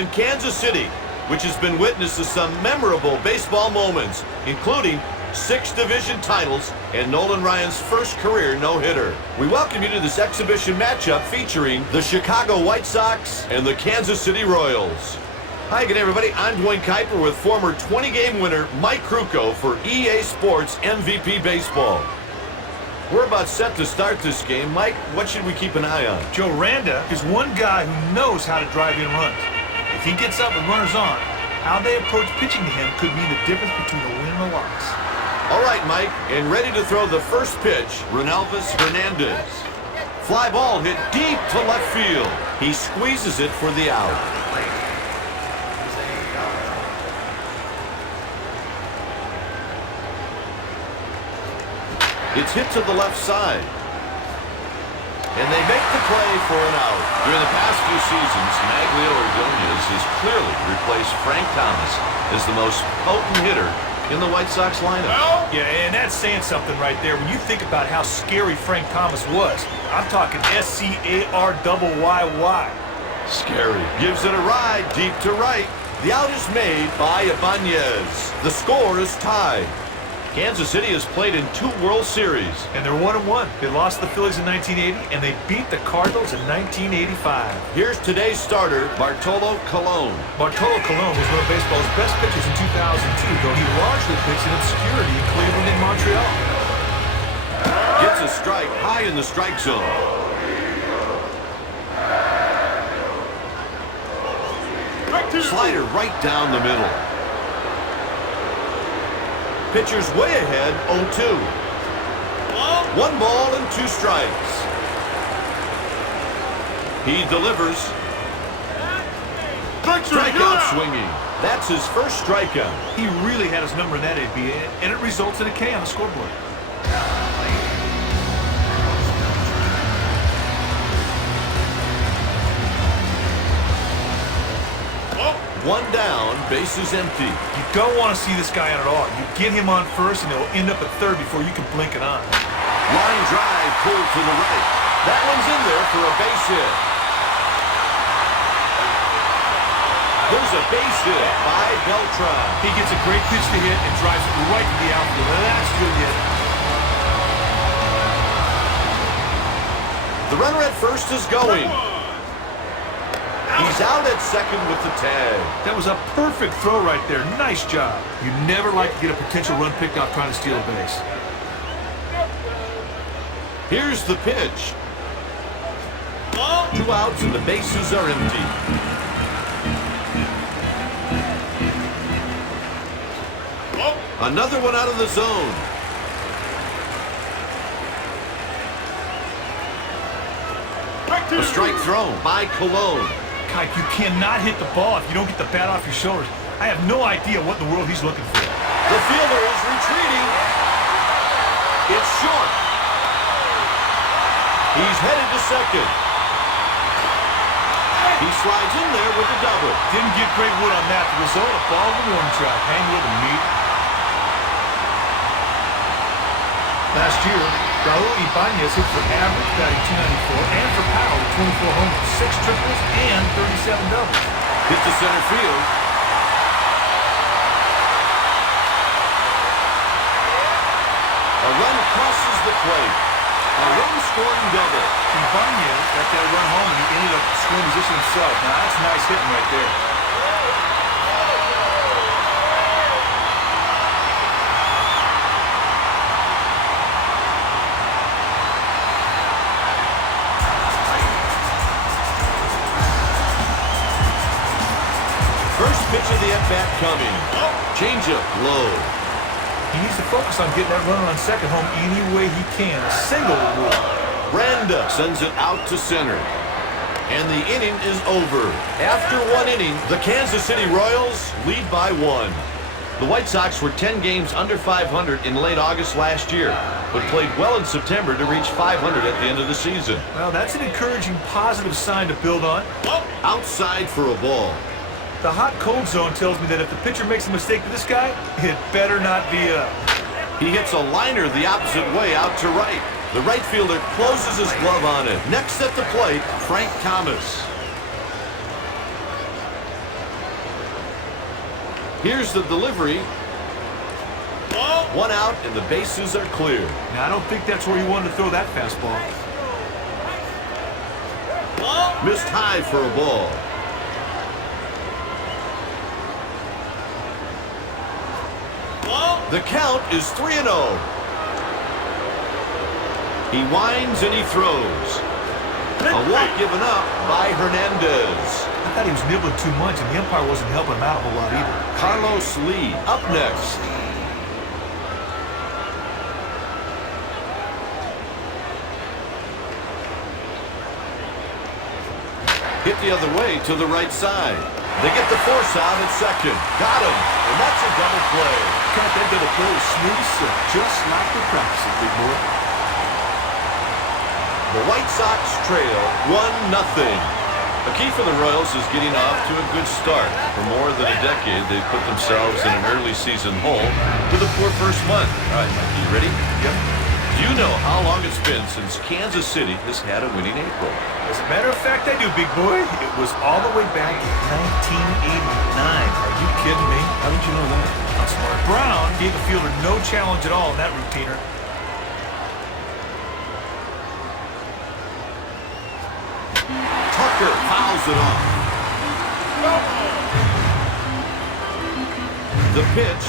in Kansas City, which has been witness to some memorable baseball moments, including 6 division titles and Nolan Ryan's first career no-hitter. We welcome you to this exhibition matchup featuring the Chicago White Sox and the Kansas City Royals. Hi again, everybody. I'm Dwayne Kuiper with former 20-game winner Mike Krukow for EA Sports MVP Baseball. We're about set to start this game. Mike, what should we keep an eye on? Joe Randa is one guy who knows how to drive in runs. If he gets up and runners on, how they approach pitching to him could mean the difference between a win and a loss. All right, Mike, and ready to throw the first pitch, Renalvis Hernandez. Fly ball hit deep to left field. He squeezes it for the out. It's hit to the left side. And they make the play for an out. During the past few seasons, Maglio Ordonez has clearly replaced Frank Thomas as the most potent hitter in the White Sox lineup. Yeah, and that's saying something right there. When you think about how scary Frank Thomas was, I'm talking S-C-A-R-Y-Y. Scary. Gives it a ride deep to right. The out is made by Ibanez. The score is tied. Kansas City has played in 2 World Series. And they're 1-1. They lost to the Phillies in 1980, and they beat the Cardinals in 1985. Here's today's starter, Bartolo Colon. Bartolo Colon was one of baseball's best pitchers in 2002, though he largely pitched in obscurity in Cleveland and Montreal. Gets a strike high in the strike zone. Slider right down the middle. Pitcher's way ahead, 0-2. 1 ball and 2 strikes. He delivers. Strikeout swinging. That's his first strikeout. He really had his number in that AB, and it results in a K on the scoreboard. 1 down, bases empty. You don't want to see this guy out at all. You get him on first, and he'll end up at third before you can blink it on. Line drive pulled to the right. That one's in there for a base hit. There's a base hit by Beltran. He gets a great pitch to hit and drives it right to the outfield. That's good hit. The runner at first is going. He's out at second with the tag. That was a perfect throw right there. Nice job. You never like to get a potential run picked off trying to steal a base. Here's the pitch. 2 outs and the bases are empty. Another one out of the zone. A strike thrown by Colon. Kike, you cannot hit the ball if you don't get the bat off your shoulders. I have no idea what in the world he's looking for. The fielder is retreating. It's short. He's headed to second. He slides in there with a double. Didn't get great wood on that. The result, a ball in the warning track. Hang with him, meat. Last year, Raul Ibanez hit for average, batting .294, and for power, 24 homers, 6 triples, and 37 doubles. Hit to center field. A run crosses the plate. A run-scoring double. Ibanez got that run home, and he ended up scoring position himself. Now, that's nice hitting right there. First pitch of the at-bat coming. Changeup low. He needs to focus on getting that runner on second home any way he can. A single will rule. Randa sends it out to center. And the inning is over. After 1 inning, the Kansas City Royals lead by 1. The White Sox were 10 games under 500 in late August last year, but played well in September to reach 500 at the end of the season. Well, that's an encouraging, positive sign to build on. Outside for a ball. The hot-cold zone tells me that if the pitcher makes a mistake to this guy, it better not be up. He hits a liner the opposite way out to right. The right fielder closes his glove on it. Next at the plate, Frank Thomas. Here's the delivery. One out, and the bases are clear. Now, I don't think that's where you wanted to throw that fastball. Missed high for a ball. The count is 3-0. He winds and he throws. A walk given up by Hernandez. I thought he was nibbling too much, and the umpire wasn't helping him out a whole lot either. Carlos Lee up next. Hit the other way to the right side. They get the force out at second. Got him, and that's a double play. Got that double play as smooth as silk, just like the practices, big boy. The White Sox trail 1-0. The key for the Royals is getting off to a good start. For more than a decade, they've put themselves in an early season hole with a poor first month. All right, Mike, you ready? Yep. Do you know how long it's been since Kansas City has had a winning April? As a matter of fact, I do, big boy. It was all the way back in 1989. Are you kidding me? How did you know that? How smart. Brown gave the fielder no challenge at all in that routiner. Tucker fouls it off. The pitch.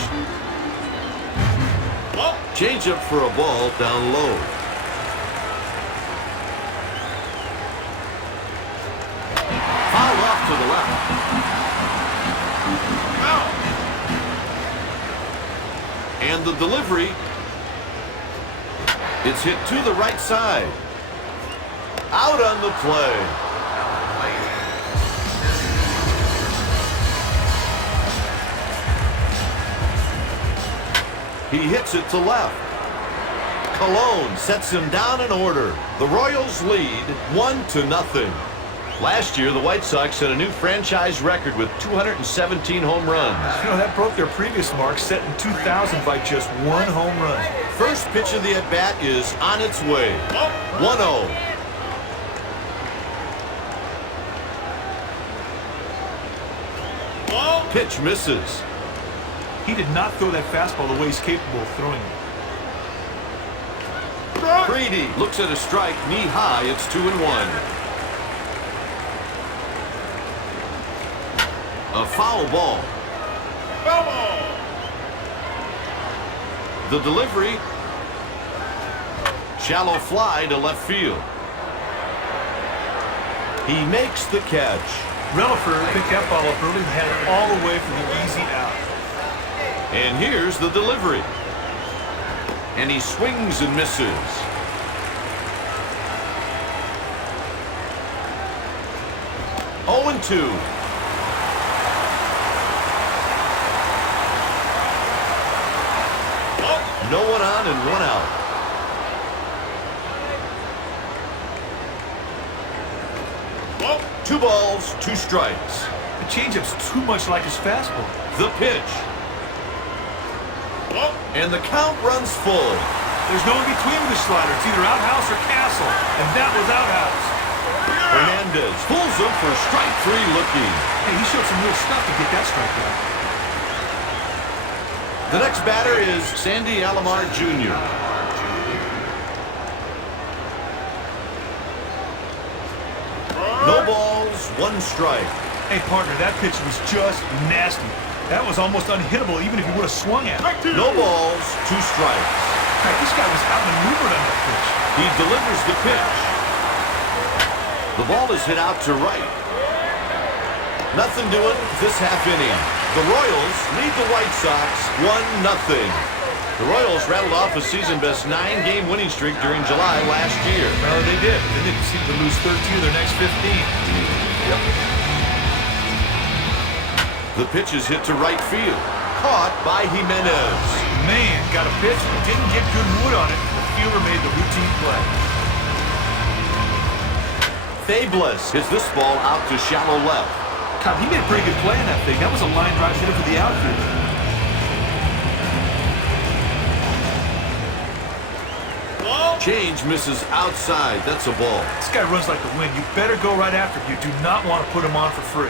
Change up for a ball down low. Foul off to the left. And the delivery. It's hit to the right side. Out on the play. He hits it to left. Colon sets him down in order. The Royals lead 1-0. Last year, the White Sox set a new franchise record with 217 home runs. You know, that broke their previous mark set in 2000 by just one home run. First pitch of the at-bat is on its way. 1-0. Pitch misses. He did not throw that fastball the way he's capable of throwing it. Greedy looks at a strike, knee high. It's 2-1. A foul ball. The delivery. Shallow fly to left field. He makes the catch. Relaford picked that ball up early and had it all the way for the easy out. And here's the delivery. And he swings and misses. Oh, and 2. No one on and one out. Two balls, 2 strikes. The changeup's too much like his fastball. The pitch. And the count runs full. There's no in between with the slider. It's either outhouse or castle, and that was outhouse. Hernandez pulls him for strike 3 looking. Hey, he showed some real stuff to get that strikeout. The next batter is Sandy Alomar Jr. No balls, 1 strike. Hey, partner, that pitch was just nasty. That was almost unhittable even if he would have swung at it. No balls, 2 strikes. Hey, this guy was outmaneuvered on that pitch. He delivers the pitch. The ball is hit out to right. Nothing doing this half inning. The Royals lead the White Sox 1-0. The Royals rattled off a season-best 9-game winning streak during July last year. Well, they did. Then they proceeded to lose 13 of their next 15. Yep. The pitch is hit to right field. Caught by Jimenez. Man, got a pitch, but didn't get good wood on it. The fielder made the routine play. Fables hits this ball out to shallow left. God, he made a pretty good play in that thing. That was a line drive hitter for the outfield. Change misses outside. That's a ball. This guy runs like the wind. You better go right after him. You do not want to put him on for free.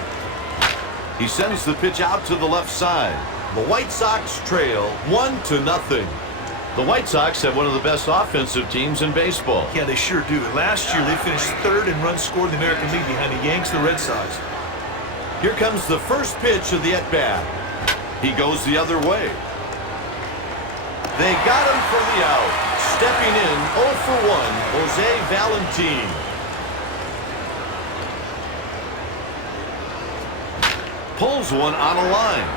He sends the pitch out to the left side. The White Sox trail 1-0. The White Sox have one of the best offensive teams in baseball. Yeah, they sure do. Last year, they finished third in runs scored in the American League behind the Yanks and the Red Sox. Here comes the first pitch of the at-bat. He goes the other way. They got him for the out. Stepping in 0 for 1, Jose Valentin. Pulls one on a line.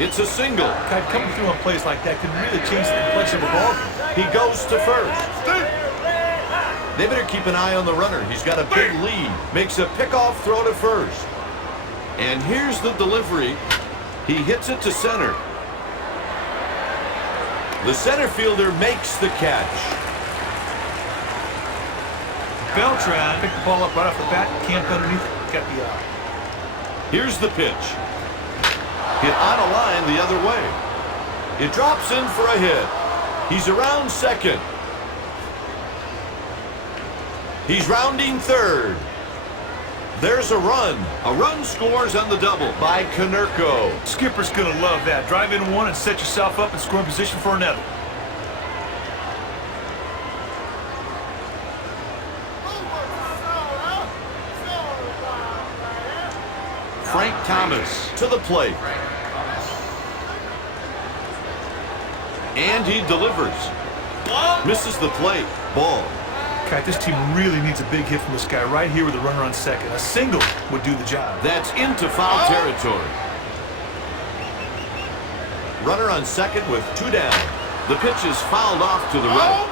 It's a single. Coming through on plays like that can really change the complexion of a ball game. He goes to first. They better keep an eye on the runner. He's got a big lead. Makes a pickoff throw to first. And here's the delivery. He hits it to center. The center fielder makes the catch. Beltran picked the ball up right off the bat, camped underneath it, got the eye. Here's the pitch. Hit on a line the other way. It drops in for a hit. He's around second. He's rounding third. There's a run. A run scores on the double by Konerko. Skipper's going to love that. Drive in one and set yourself up in scoring position for another. Frank Thomas to the plate. And he delivers. Misses the plate. Ball. God, this team really needs a big hit from this guy right here with a runner on second. A single would do the job. That's into foul territory. Runner on second with 2 down. The pitch is fouled off to the right.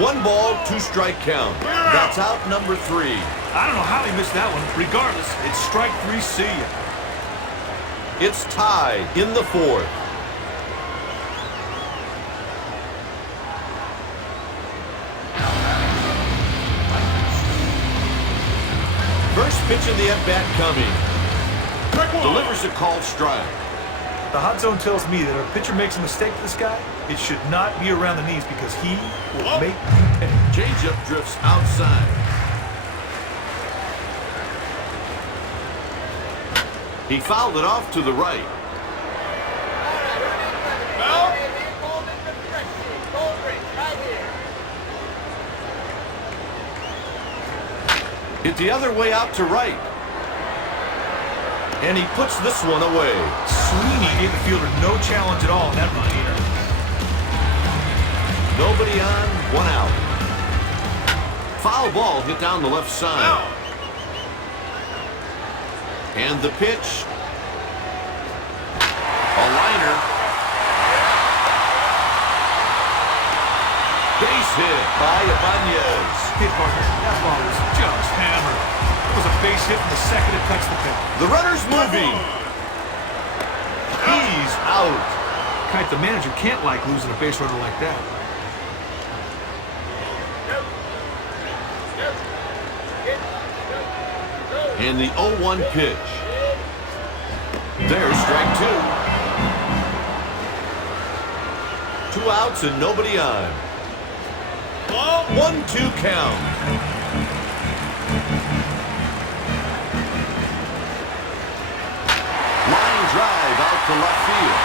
1 ball, 2 strike count. That's out number 3. I don't know how he missed that one. Regardless, it's strike 3, see ya. It's tied in the 4th. First pitch of the at-bat coming. Delivers a called strike. The hot zone tells me that if a pitcher makes a mistake to this guy, it should not be around the knees because he will make a changeup drifts outside. He fouled it off to the right. Hit the other way out to right. And he puts this one away. Sweeney gave the fielder no challenge at all in that run here. Nobody on, 1 out. Foul ball hit down the left side. And the pitch. A liner. Base hit by Ibanez. Hit partner. That ball was just hammered. It was a base hit from the second it touched the pin. The runner's moving. He's out. Kite, the manager can't like losing a base runner like that. And the 0-1 pitch. There's strike 2. 2 outs and nobody on. 1-2 count. Line drive out to left field.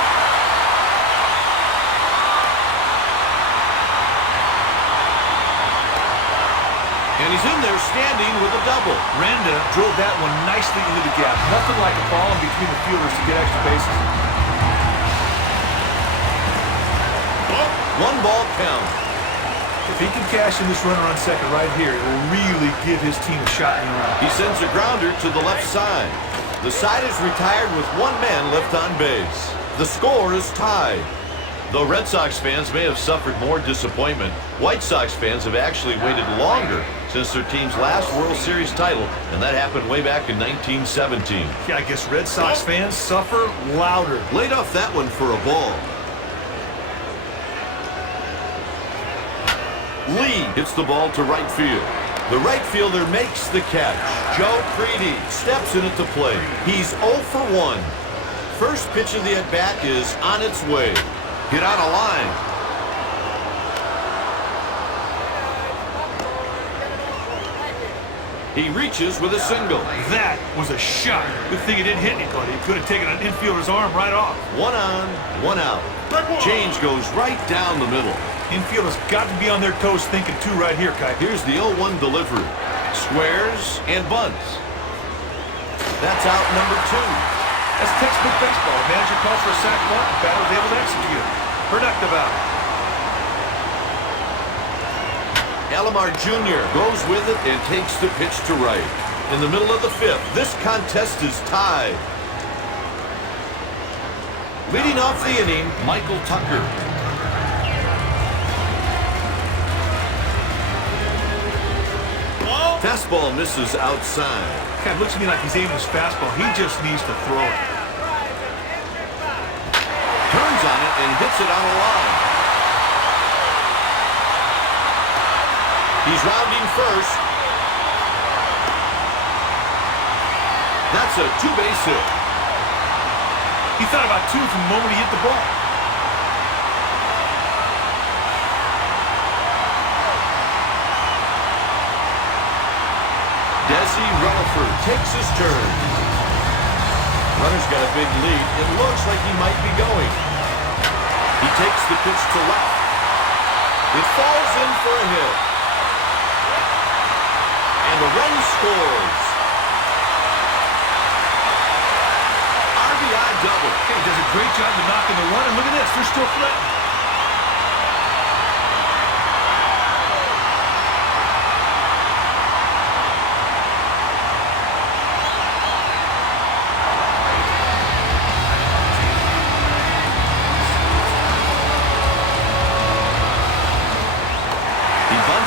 And he's in there standing with a double. Randa drove that one nicely into the gap. Nothing like a ball in between the fielders to get extra bases. 1 ball count. If he can cash in this runner on second right here, it will really give his team a shot in the round. He sends a grounder to the left side. The side is retired with 1 man left on base. The score is tied. Though Red Sox fans may have suffered more disappointment, White Sox fans have actually waited longer since their team's last World Series title, and that happened way back in 1917. Yeah, I guess Red Sox fans suffer louder. Laid off that one for a ball. Lee hits the ball to right field. The right fielder makes the catch. Joe Crede steps in at the plate. He's 0 for 1. First pitch of the at-bat is on its way. Hit on a line. He reaches with a single. That was a shot. Good thing he didn't hit anybody. He could have taken an infielder's arm right off. 1 on, 1 out. Change goes right down the middle. Infielders got to be on their toes thinking two right here, Kai. Here's the 0-1 delivery. Squares and bunts. That's out number 2. That's textbook baseball. The manager calls for a sac bunt. The batter was able to execute. Productive out. Alomar Jr. goes with it and takes the pitch to right. In the middle of the 5th, this contest is tied. Leading off the inning, Michael Tucker. Fastball misses outside. Kind of looks to me like he's aiming his fastball. He just needs to throw it. Turns on it and hits it on a line. He's rounding first. That's a 2-base hit. He thought about 2 from the moment he hit the ball. Desi Rutherford takes his turn. Runner's got a big lead. It looks like he might be going. He takes the pitch to left. It falls in for a hit. And the run scores. RBI double. He does a great job of knocking the run, and look at this. They're still threatening.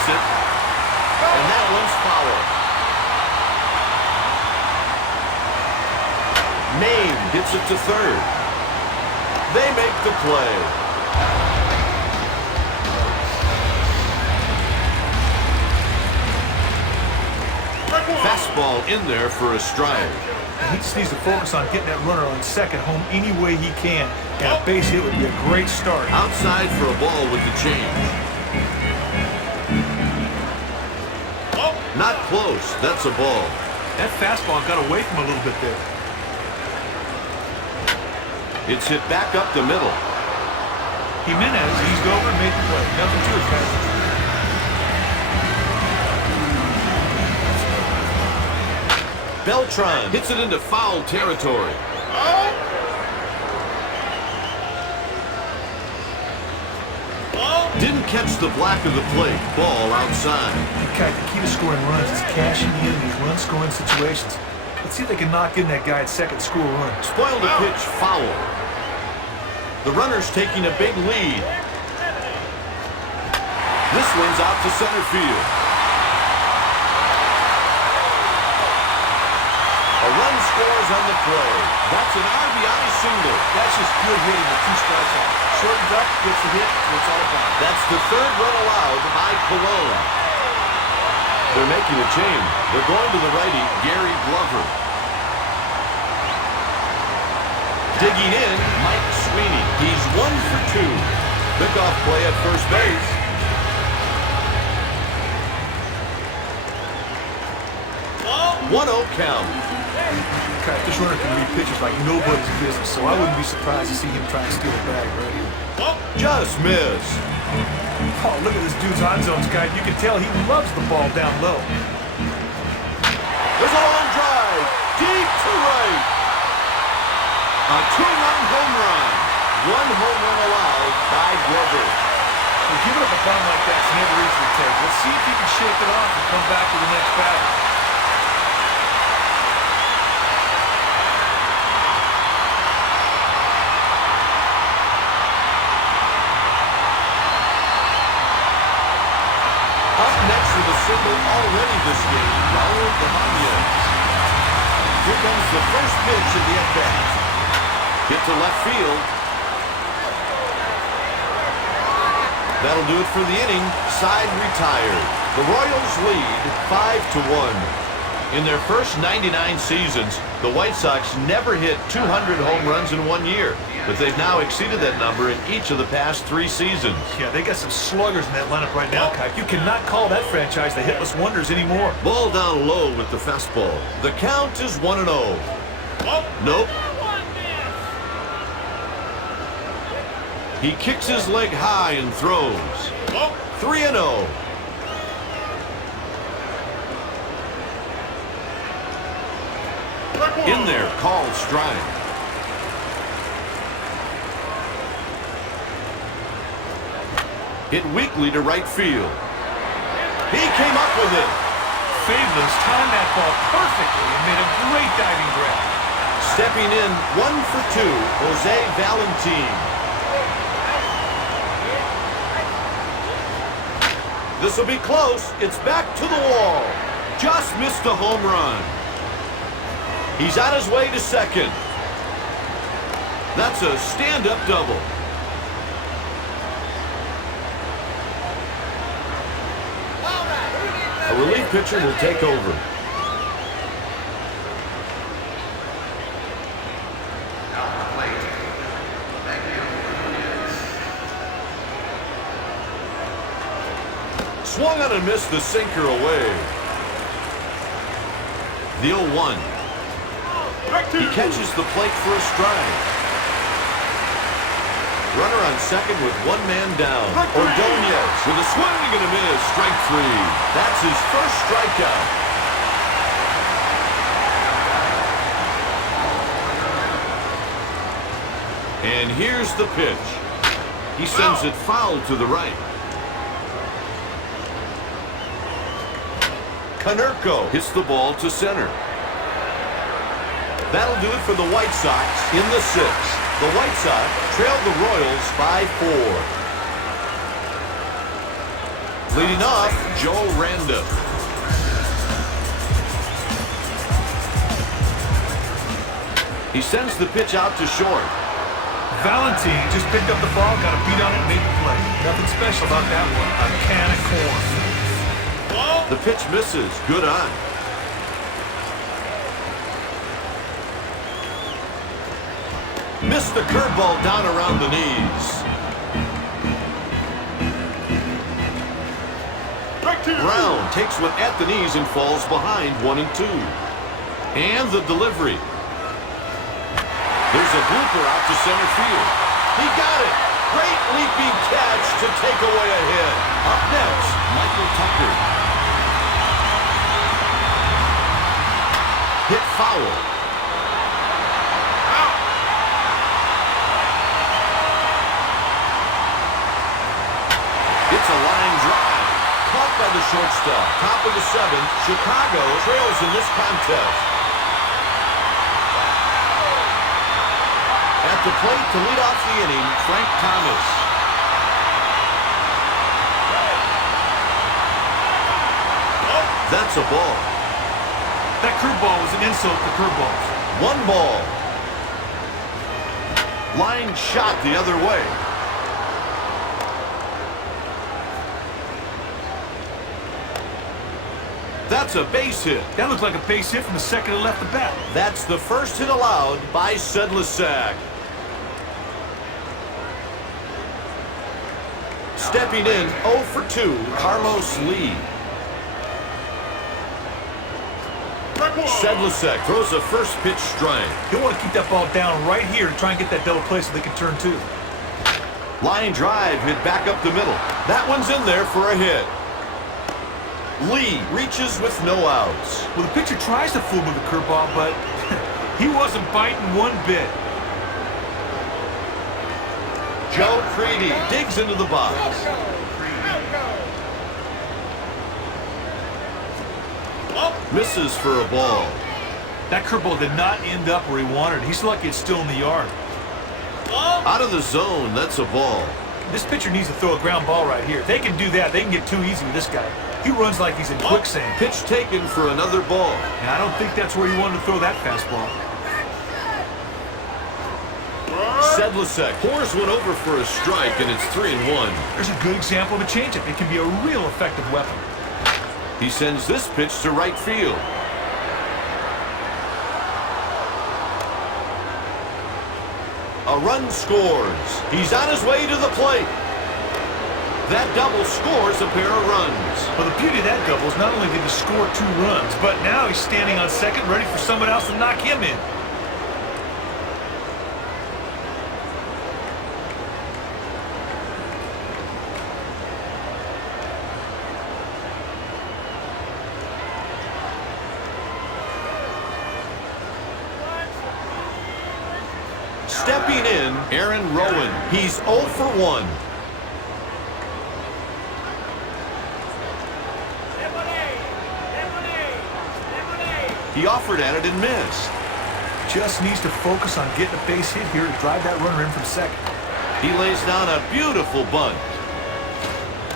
It, and that one's foul. Maine hits it to third. They make the play. Fastball in there for a strike. He just needs to focus on getting that runner on second home any way he can. And a base hit would be a great start. Outside for a ball with the change. Not close. That's a ball. That fastball got away from him a little bit there. It's hit back up the middle. Jimenez eased over and made the play. Nothing to it, guys. Beltran hits it into foul territory. Didn't catch the black of the plate. Ball outside. Okay, the key to scoring runs is cashing in these run-scoring situations. Let's see if they can knock in that guy at second, score a run. Spoiled a pitch, foul. The runner's taking a big lead. This one's out to center field. A run scores on the play. That's an RBI single. That's just good hitting with 2 strikes on it. Shortened up, gets the hit, that's what it's all about. That's the 3rd run allowed by Colon. They're making a change. They're going to the righty, Gary Glover. Digging in, Mike Sweeney. He's 1 for 2. Pickoff play at first base. 1-0 count. Okay, this runner can read pitches like nobody's business, so I wouldn't be surprised to see him try and steal a bag right here. Just miss. Oh, look at this dude's on zones, guy. You can tell he loves the ball down low. There's a long drive. Deep to right. A 2-run home run. 1 home run allowed by Glover. Well, giving up a bomb like that's never easy to take. Let's see if he can shake it off and come back to the next batter. Single already this game, Raul Ibanez. Here comes the first pitch of the at-bat. Hit to left field. That'll do it for the inning. Side retired. The Royals lead 5-1. In their first 99 seasons, the White Sox never hit 200 home runs in 1 year, but they've now exceeded that number in each of the past 3 seasons. Yeah, they got some sluggers in that lineup right now, Kike. You cannot call that franchise the hitless wonders anymore. Ball down low with the fastball. The count is 1-0. Nope. He kicks his leg high and throws. 3-0. In there, called strike. Hit weakly to right field. He came up with it. Fabulous timed that ball perfectly and made a great diving grab. Stepping in 1 for 2, Jose Valentin. This will be close. It's back to the wall. Just missed a home run. He's on his way to second. That's a stand-up double. A relief pitcher will take over. Swung on and missed the sinker away. The 0-1. He catches the plate for a strike. Runner on second with 1 man down. Ordonez with a swing and a miss. Strike 3. That's his first strikeout. And here's the pitch. He sends it foul to the right. Konerko hits the ball to center. That'll do it for the White Sox in the 6th. The White Sox trail the Royals by 4. Leading off, Joe Randa. He sends the pitch out to short. Valentin just picked up the ball, got a beat on it, and made the play. Nothing special about that one. A can of corn. The pitch misses. Good on. Missed the curveball down around the knees. Brown takes one at the knees and falls behind 1-2. And the delivery. There's a blooper out to center field. He got it. Great leaping catch to take away a hit. Up next, Michael Tucker. Hit foul. It's a line drive. Caught by the shortstop. Top of the 7th. Chicago trails in this contest. At the plate to lead off the inning, Frank Thomas. That's a ball. That curveball was an insult to curveballs. 1 ball. Line shot the other way. That's a base hit. That looked like a base hit from the second it left the bat. That's the first hit allowed by Sedlicek. Stepping in 0 for 2, Carlos Lee. Sedlicek throws a first pitch strike. They want to keep that ball down right here and try and get that double play so they can turn 2. Line drive hit back up the middle. That one's in there for a hit. Lee reaches with no outs. Well, the pitcher tries to fool with the curveball, but he wasn't biting one bit. Joe Crede digs into the box. Misses for a ball. That curveball did not end up where he wanted. He's lucky it's still in the yard. Out of the zone, that's a ball. This pitcher needs to throw a ground ball right here. If they can do that, they can get too easy with this guy. He runs like he's in quicksand. Pitch taken for another ball. And I don't think that's where you wanted to throw that fastball. Sedlicek pours one over for a strike, and it's 3-1. There's a good example of a changeup. It can be a real effective weapon. He sends this pitch to right field. A run scores. He's on his way to the plate. That double scores a pair of runs. Well, the beauty of that double is not only did he score 2 runs, but now he's standing on second ready for someone else to knock him in. Stepping in, Aaron Rowan. He's 0 for 1. He offered at it and missed. Just needs to focus on getting a base hit here to drive that runner in from second. He lays down a beautiful bunt.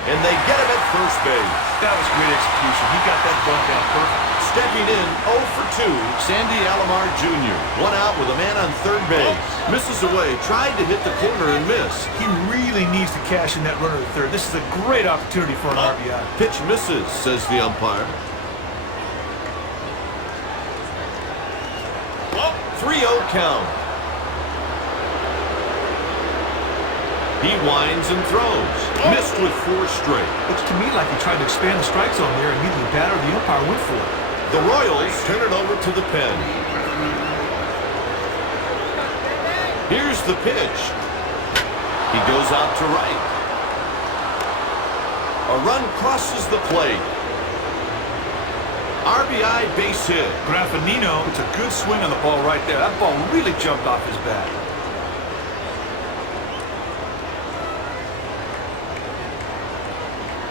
And they get him at first base. That was great execution. He got that bunt down perfect. Stepping in, 0 for 2, Sandy Alomar Jr. One out with a man on third base. Misses away, tried to hit the corner and missed. He really needs to cash in that runner to third. This is a great opportunity for an RBI. Pitch misses, says the umpire. 3-0 count. He winds and throws. Missed with 4 straight. Looks to me like he tried to expand the strike zone there, and neither the batter or the umpire went for it. The Royals turn it over to the pen. Here's the pitch. He goes out to right. A run crosses the plate. RBI base hit. Graffinino, it's a good swing on the ball right there. That ball really jumped off his bat.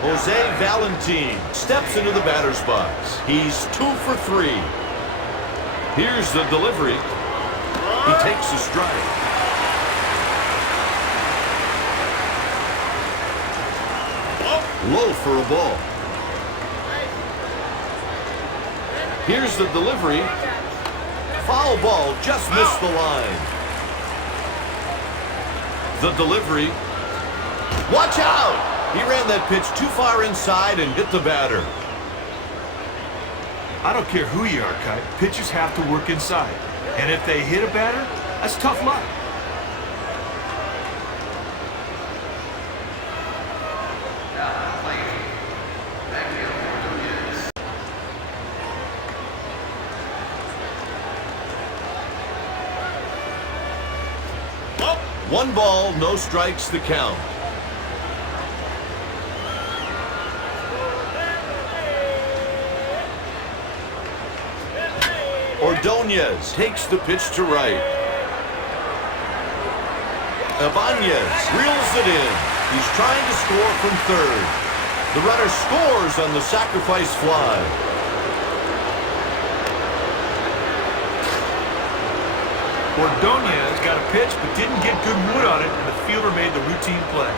Jose Valentin steps into the batter's box. He's 2 for 3. Here's the delivery. He takes a strike. Low for a ball. Here's the delivery. Foul ball, just missed the line. The delivery. Watch out! He ran that pitch too far inside and hit the batter. I don't care who you are, Kite. Pitchers have to work inside. And if they hit a batter, that's tough luck. One ball, no strikes, the count. Ordonez takes the pitch to right. Ibanez reels it in. He's trying to score from third. The runner scores on the sacrifice fly. Ordonez got a pitch but didn't get good wood on it, and the fielder made the routine play.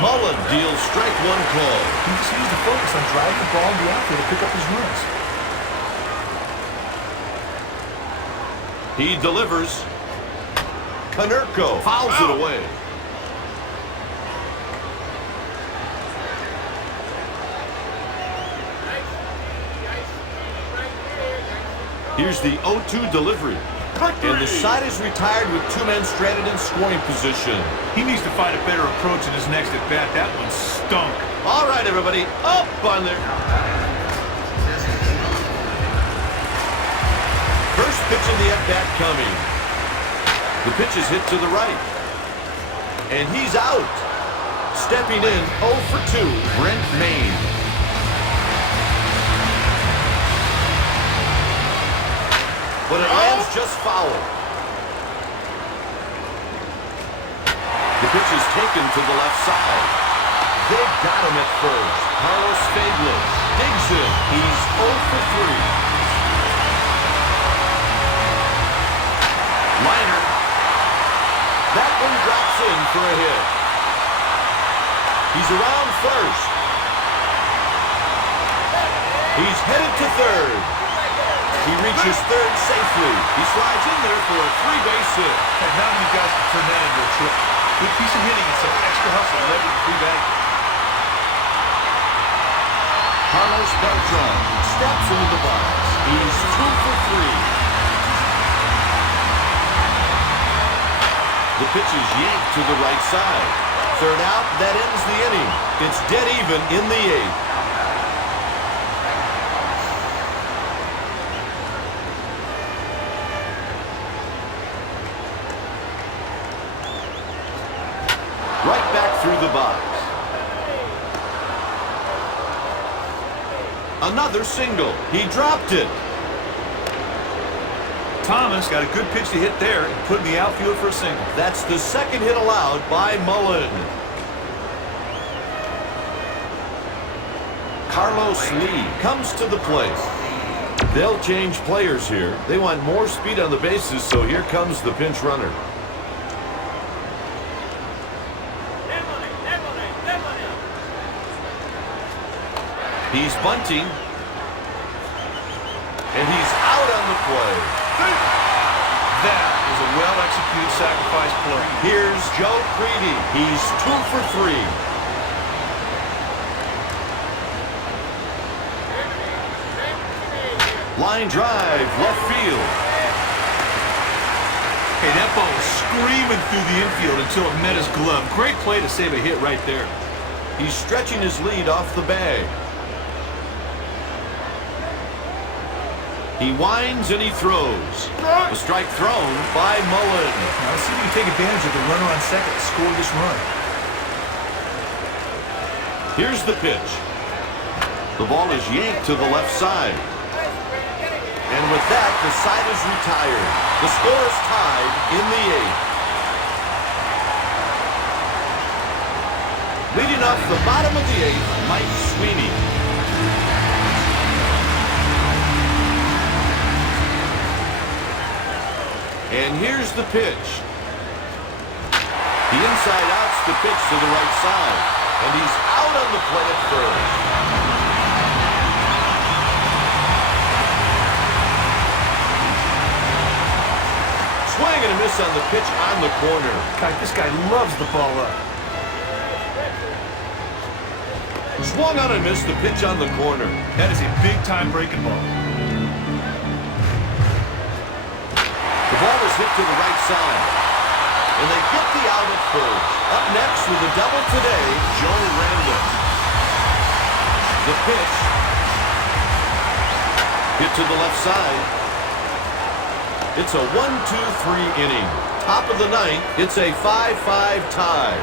Mullen deals strike 1 call. He just needs to focus on driving the ball in the outfield to pick up his runs. He delivers. Konerko fouls it away. Here's the 0-2 delivery. And the side is retired with 2 men stranded in scoring position. He needs to find a better approach in his next at-bat. That one stunk. All right, everybody, up on there. First pitch of the at-bat coming. The pitch is hit to the right. And he's out. Stepping in, 0 for 2, Brent Mayne. But it lands just foul. The pitch is taken to the left side. They've got him at first. Carlos Fablis digs in. He's 0 for 3. Liner. That one drops in for a hit. He's around first. He's headed to third. He reaches third safely. He slides in there for a 3-base hit. And now you guys can turn that into a trick. Good piece of hitting and some extra hustle led to the 3-bag. Carlos Beltran steps into the box. He's 2 for 3. The pitch is yanked to the right side. Third out, that ends the inning. It's dead even in the eighth. Right back through the box. Another single. He dropped it. Thomas got a good pitch to hit there and put in the outfield for a single. That's the second hit allowed by Mullen. Carlos Lee comes to the plate. They'll change players here. They want more speed on the bases, so here comes the pinch runner. He's bunting. And he's out on the play. That is a well-executed sacrifice play. Here's Joe Crede. He's 2 for 3. Line drive, left field. Hey, that ball was screaming through the infield until it met his glove. Great play to save a hit right there. He's stretching his lead off the bag. He winds and he throws. The strike thrown by Mullen. Now let's see if we can take advantage of the runner on second to score this run. Here's the pitch. The ball is yanked to the left side. And with that, the side is retired. The score is tied in the eighth. Leading off the bottom of the eighth, Mike Sweeney. And here's the pitch. The inside out's the pitch to the right side. And he's out on the plate at first. Swing and a miss on the pitch on the corner. God, this guy loves the ball up. Swung on and missed the pitch on the corner. That is a big-time breaking ball. The ball is hit to the right side. And they get the out at first. Up next with a double today, Joe Random. The pitch. Hit to the left side. It's a 1-2-3 inning. Top of the ninth, it's a 5-5 tie.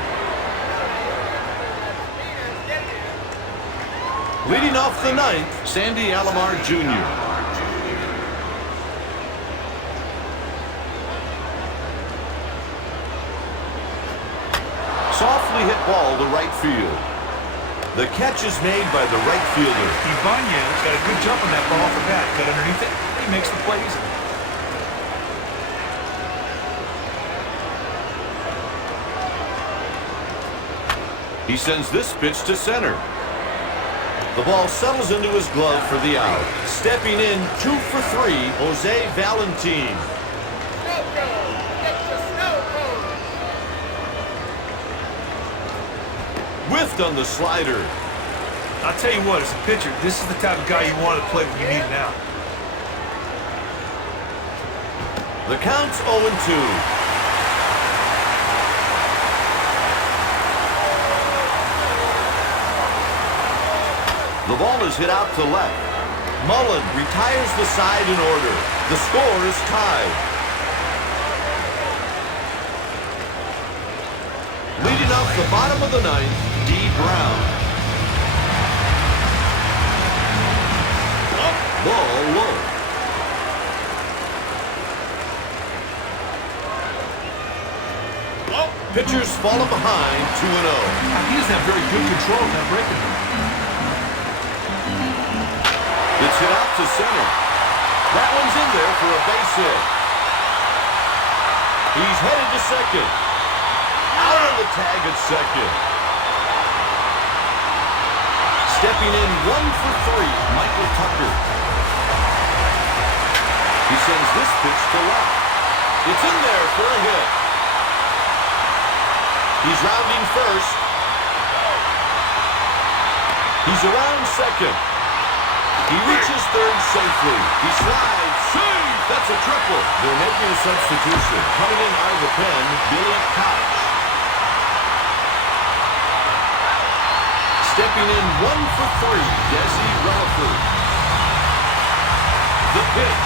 Leading off the ninth, Sandy Alomar Jr. Softly hit ball to right field. The catch is made by the right fielder. Ibanez got a good jump on that ball off the bat. Cut underneath it. He makes the play easy. He sends this pitch to center. The ball settles into his glove for the out. Stepping in, 2 for 3, Jose Valentin. Whiffed on the slider. I'll tell you what, as a pitcher, this is the type of guy you want to play when you need an out. The count's 0-2. The ball is hit out to left. Mullen retires the side in order. The score is tied. Leading off the bottom of the ninth, D. Brown. Ball low. Pitchers falling behind 2-0. He doesn't have very good control of that breaking ball. It's hit out to center. That one's in there for a base hit. He's headed to second. Out on the tag at second. Stepping in 1 for 3, Michael Tucker. He sends this pitch to left. It's in there for a hit. He's rounding first. He's around second. He reaches third safely. He slides. Safe! That's a triple. They're making a substitution. Coming in out of the pen, Billy Koch. Stepping in 1 for 3, Desi Relaford. The pitch.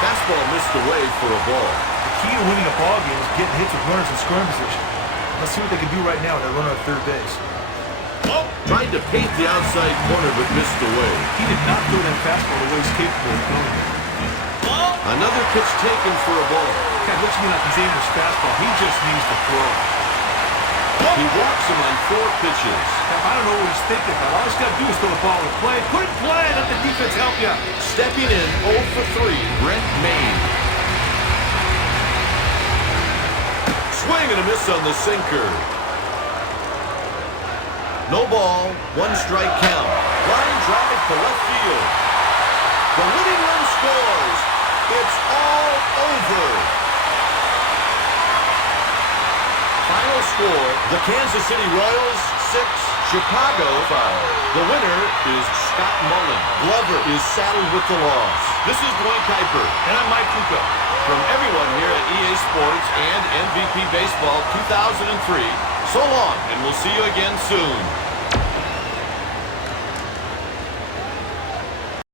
Fastball missed away for a ball. The key to winning a ball game is getting hits with runners in scoring position. Let's see what they can do right now with that runner at third base. Tried to paint the outside corner but missed away. He did not throw that fastball the way he's capable of throwing it. Another pitch taken for a ball. Guy looks to me like he's aiming his fastball. He just needs to throw. He walks him on 4 pitches. I don't know what he's thinking about. All he's got to do is throw the ball in play. Put it in play. Let the defense help you. Stepping in 0 for 3, Brent Maine. Swing and a miss on the sinker. No ball, 1 strike count. Line drive to left field. The winning run scores. It's all over. Final score, the Kansas City Royals 6, Chicago 5. The winner is Scott Mullen. Glover is saddled with the loss. This is Dwayne Kuiper. And I'm Mike Luca. From everyone here at EA Sports and MVP Baseball 2003, so long, and we'll see you again soon.